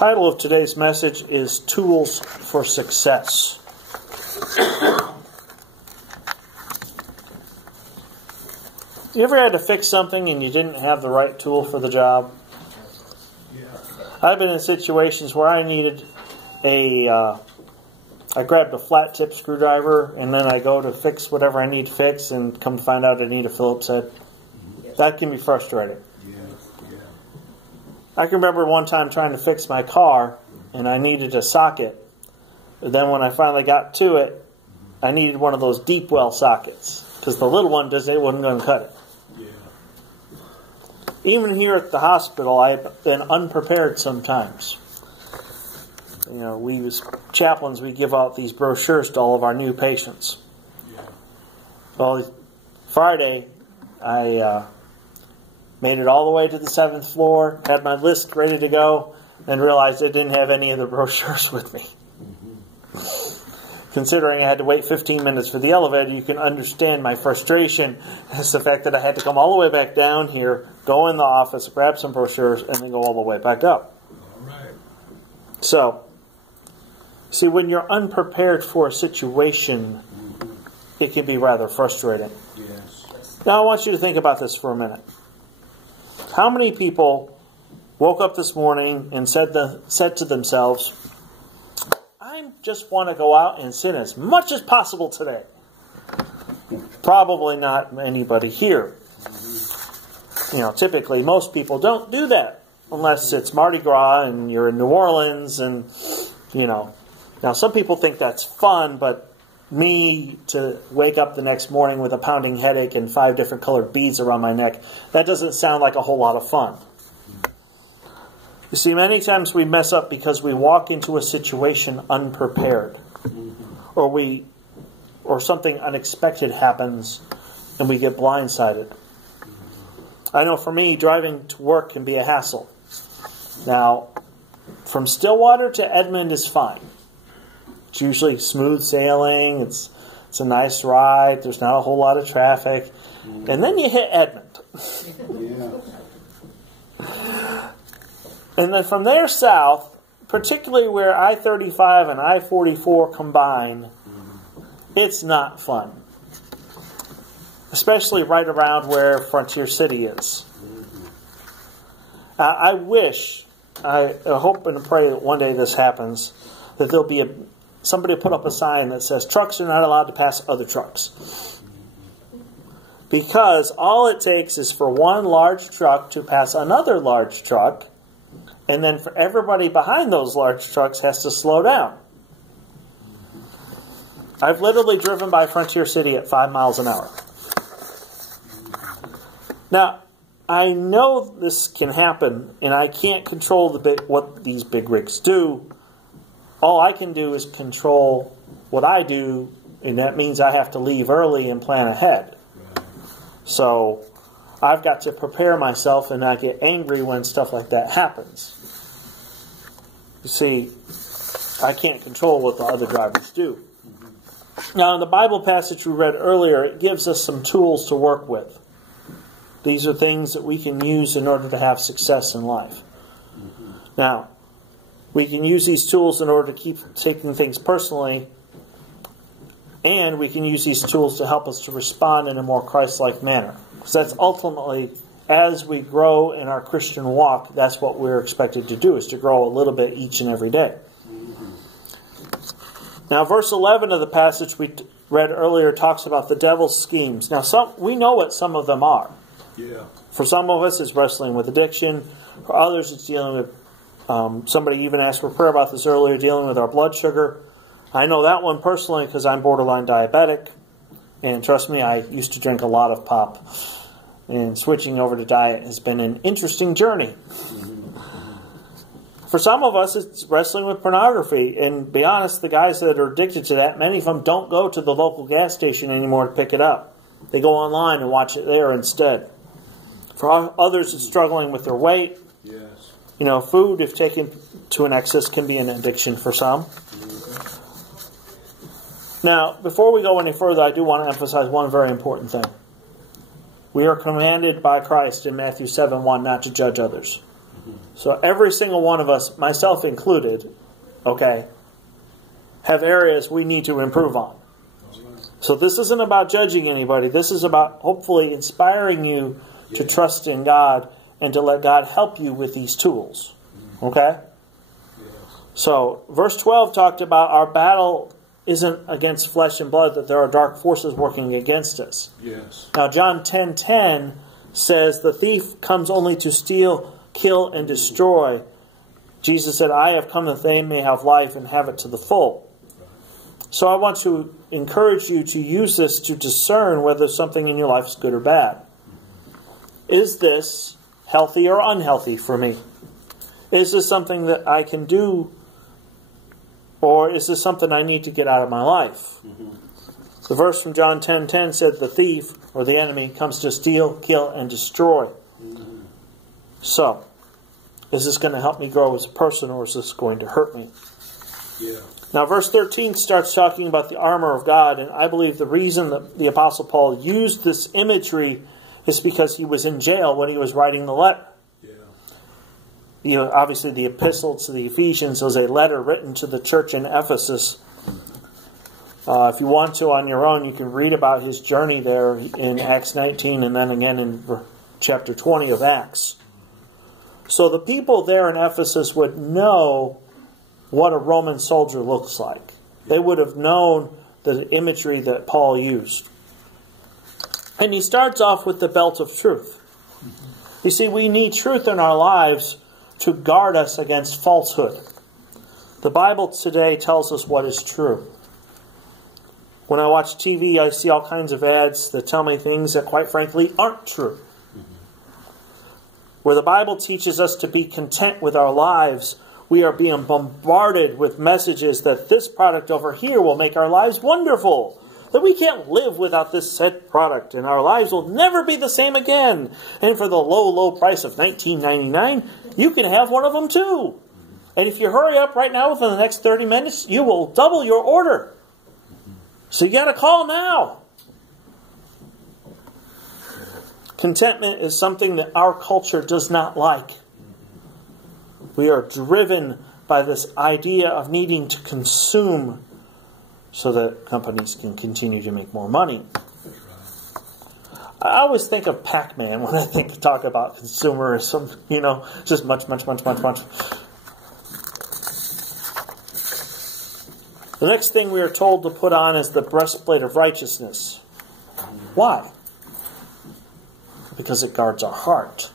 Title of today's message is Tools for Success. You ever had to fix something and you didn't have the right tool for the job? Yeah. I've been in situations where I needed I grabbed a flat tip screwdriver and then I go to fix whatever I need to fix and come to find out I need a Phillips head. That can be frustrating. I can remember one time trying to fix my car and I needed a socket. But then when I finally got to it, I needed one of those deep well sockets because the little one wasn't going to cut it. Even here at the hospital, I've been unprepared sometimes. You know, we as chaplains, we give out these brochures to all of our new patients. Well, Friday, I made it all the way to the 7th floor, had my list ready to go, and realized I didn't have any of the brochures with me. Considering I had to wait 15 minutes for the elevator, you can understand my frustration. It's the fact that I had to come all the way back down here, go in the office, grab some brochures, and then go all the way back up. All right. So, see, when you're unprepared for a situation, it can be rather frustrating. Yes. Now, I want you to think about this for a minute. How many people woke up this morning and said to themselves, I just want to go out and sin as much as possible today? Probably not anybody here. You know, typically most people don't do that unless it's Mardi Gras and you're in New Orleans and, you know. Now, some people think that's fun, but me to wake up the next morning with a pounding headache and 5 different colored beads around my neck, that doesn't sound like a whole lot of fun. You see, many times we mess up because we walk into a situation unprepared. Or something unexpected happens and we get blindsided. I know for me, driving to work can be a hassle. Now, from Stillwater to Edmond is fine. It's usually smooth sailing. It's a nice ride. There's not a whole lot of traffic. And then you hit Edmond. And then from there south, particularly where I-35 and I-44 combine, it's not fun. Especially right around where Frontier City is. I hope and pray that one day this happens, that there'll be somebody put up a sign that says trucks are not allowed to pass other trucks. Because all it takes is for one large truck to pass another large truck, and then for everybody behind those large trucks has to slow down. I've literally driven by Frontier City at 5 miles an hour. Now, I know this can happen, and I can't control what these big rigs do. All I can do is control what I do, and that means I have to leave early and plan ahead. So I've got to prepare myself and not get angry when stuff like that happens. You see, I can't control what the other drivers do. Now, in the Bible passage we read earlier, it gives us some tools to work with. These are things that we can use in order to have success in life. Now, we can use these tools in order to keep taking things personally, and we can use these tools to help us to respond in a more Christ-like manner. Because that's ultimately, as we grow in our Christian walk, that's what we're expected to do, is to grow a little bit each and every day. Now, verse 11 of the passage we read earlier talks about the devil's schemes. Now, we know what some of them are. Yeah. For some of us, it's wrestling with addiction. For others, it's dealing with somebody even asked for prayer about this earlier, dealing with our blood sugar. I know that one personally because I'm borderline diabetic. And trust me, I used to drink a lot of pop. And switching over to diet has been an interesting journey. For some of us, it's wrestling with pornography. And to be honest, the guys that are addicted to that, many of them don't go to the local gas station anymore to pick it up. They go online and watch it there instead. For others, it's struggling with their weight. Yes. You know, food, if taken to an excess, can be an addiction for some. Now, before we go any further, I do want to emphasize one very important thing. We are commanded by Christ in Matthew 7:1 not to judge others. So every single one of us, myself included, okay, have areas we need to improve on. So this isn't about judging anybody. This is about hopefully inspiring you to trust in God and to let God help you with these tools. Okay? So verse 12 talked about our battle isn't against flesh and blood, that there are dark forces working against us. Yes. Now John 10:10 says the thief comes only to steal, kill, and destroy. Jesus said, I have come that they may have life and have it to the full. So I want to encourage you to use this to discern whether something in your life is good or bad. Is this healthy or unhealthy for me? Is this something that I can do, or is this something I need to get out of my life? The verse from John 10:10 said the thief, or the enemy, comes to steal, kill, and destroy. So, is this going to help me grow as a person, or is this going to hurt me? Yeah. Now, verse 13 starts talking about the armor of God, and I believe the reason that the Apostle Paul used this imagery is because he was in jail when he was writing the letter. Obviously, the epistle to the Ephesians was a letter written to the church in Ephesus. If you want to on your own, you can read about his journey there in Acts 19 and then again in chapter 20 of Acts. So the people there in Ephesus would know what a Roman soldier looks like. They would have known the imagery that Paul used. And he starts off with the belt of truth. You see, we need truth in our lives to guard us against falsehood. The Bible today tells us what is true. When I watch TV, I see all kinds of ads that tell me things that, quite frankly, aren't true. Where the Bible teaches us to be content with our lives, we are being bombarded with messages that this product over here will make our lives wonderful. That we can't live without this said product, and our lives will never be the same again. And for the low, low price of $19.99, you can have one of them too. And if you hurry up right now within the next 30 minutes, you will double your order. So you got to call now. Contentment is something that our culture does not like. We are driven by this idea of needing to consume so that companies can continue to make more money. I always think of Pac-Man when I talk about consumerism. Just much. The next thing we are told to put on is the breastplate of righteousness. Why? Because it guards our heart.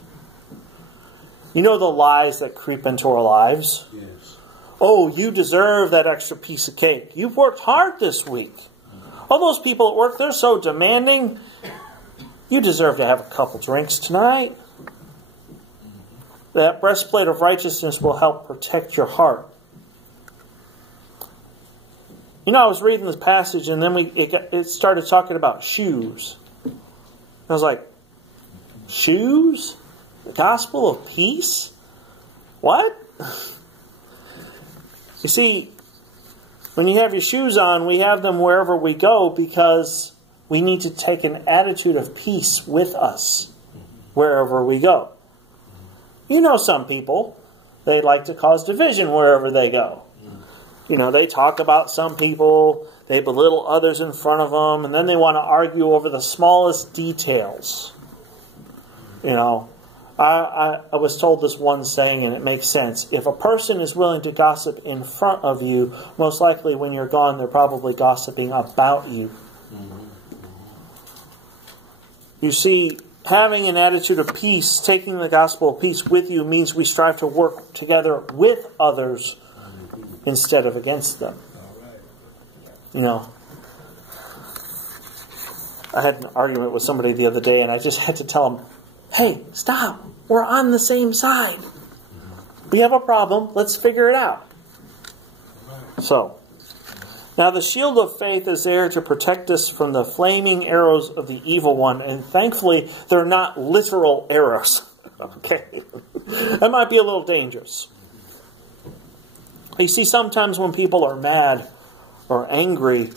You know the lies that creep into our lives? Yes. Oh, you deserve that extra piece of cake. You've worked hard this week. All those people at work, they're so demanding. You deserve to have a couple drinks tonight. That breastplate of righteousness will help protect your heart. I was reading this passage and then it started talking about shoes. I was like, shoes? The gospel of peace? What? You see, when you have your shoes on, we have them wherever we go because we need to take an attitude of peace with us wherever we go. Some people, they like to cause division wherever they go. They talk about some people, they belittle others in front of them, and then they want to argue over the smallest details. I was told this one saying, and it makes sense. If a person is willing to gossip in front of you, most likely when you're gone, they're probably gossiping about you. You see, having an attitude of peace, taking the gospel of peace with you, means we strive to work together with others instead of against them. I had an argument with somebody the other day, and I just had to tell them, hey, stop. We're on the same side. We have a problem. Let's figure it out. So, now the shield of faith is there to protect us from the flaming arrows of the evil one. And thankfully, they're not literal arrows. Okay? That might be a little dangerous. You see, sometimes when people are mad or angry,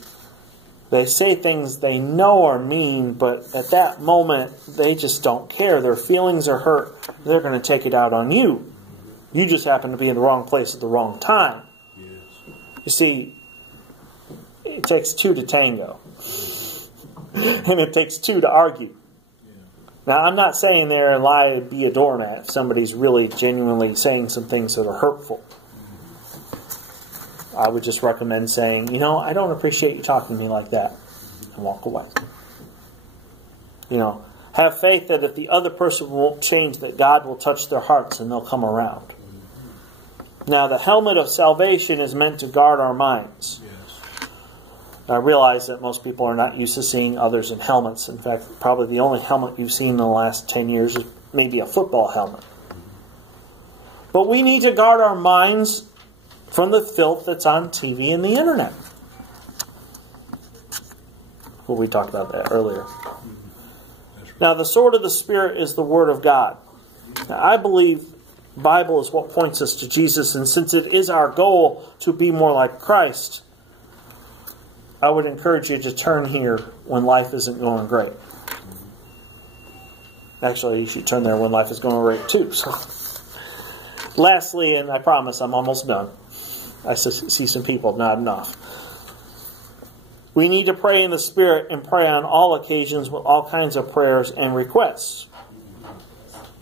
they say things they know are mean, but at that moment, they just don't care. Their feelings are hurt. They're going to take it out on you. You just happen to be in the wrong place at the wrong time. Yes. You see, it takes two to tango. And it takes two to argue. Now, I'm not saying there and lie to be a doormat if somebody's really genuinely saying some things that are hurtful. I would just recommend saying, I don't appreciate you talking to me like that, and walk away. Have faith that if the other person won't change, that God will touch their hearts and they'll come around. Now, the helmet of salvation is meant to guard our minds. Yes. I realize that most people are not used to seeing others in helmets. In fact, probably the only helmet you've seen in the last 10 years is maybe a football helmet. But we need to guard our minds from the filth that's on TV and the internet. Well, we talked about that earlier. Now, the sword of the Spirit is the Word of God. Now, I believe the Bible is what points us to Jesus, and since it is our goal to be more like Christ, I would encourage you to turn here when life isn't going great. Actually, you should turn there when life is going great too. So, lastly, and I promise I'm almost done. I see some people nodding off. We need to pray in the Spirit and pray on all occasions with all kinds of prayers and requests.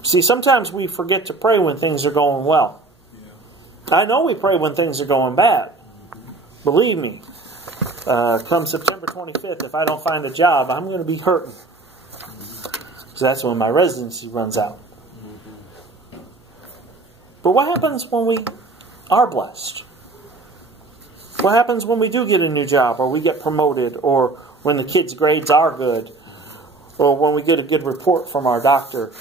See, sometimes we forget to pray when things are going well. I know we pray when things are going bad. Believe me, come September 25th, if I don't find a job, I'm going to be hurting. Because that's when my residency runs out. But what happens when we are blessed? What happens when we do get a new job, or we get promoted, or when the kids' grades are good, or when we get a good report from our doctor?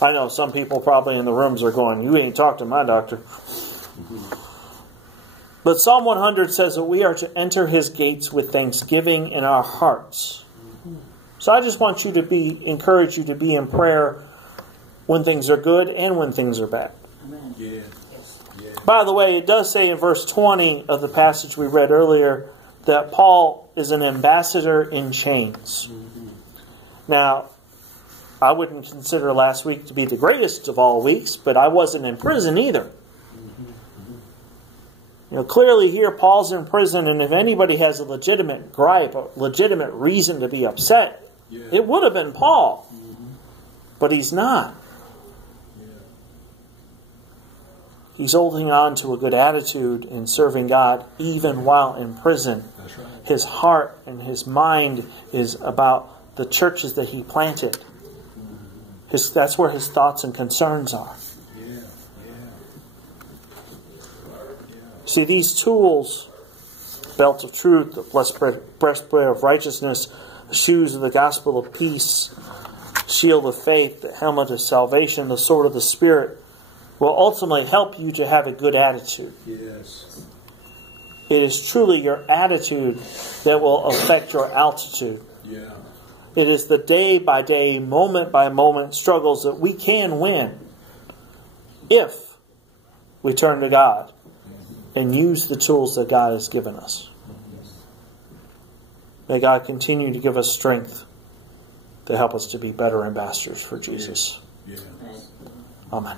I know some people probably in the rooms are going, "You ain't talked to my doctor." But Psalm 100 says that we are to enter His gates with thanksgiving in our hearts. So I just want you to encourage you to be in prayer when things are good and when things are bad. Amen. Yeah. By the way, it does say in verse 20 of the passage we read earlier that Paul is an ambassador in chains. Now, I wouldn't consider last week to be the greatest of all weeks, but I wasn't in prison either. Clearly here Paul's in prison, and if anybody has a legitimate gripe, a legitimate reason to be upset, it would have been Paul. But he's not. He's holding on to a good attitude in serving God even while in prison. That's right. His heart and his mind is about the churches that he planted. That's where his thoughts and concerns are. See, these tools, belt of truth, the breastplate of righteousness, the shoes of the gospel of peace, shield of faith, the helmet of salvation, the sword of the Spirit, will ultimately help you to have a good attitude. Yes. It is truly your attitude that will affect your altitude. Yeah. It is the day-by-day, moment-by-moment struggles that we can win if we turn to God and use the tools that God has given us. May God continue to give us strength to help us to be better ambassadors for Jesus. Yeah. Amen.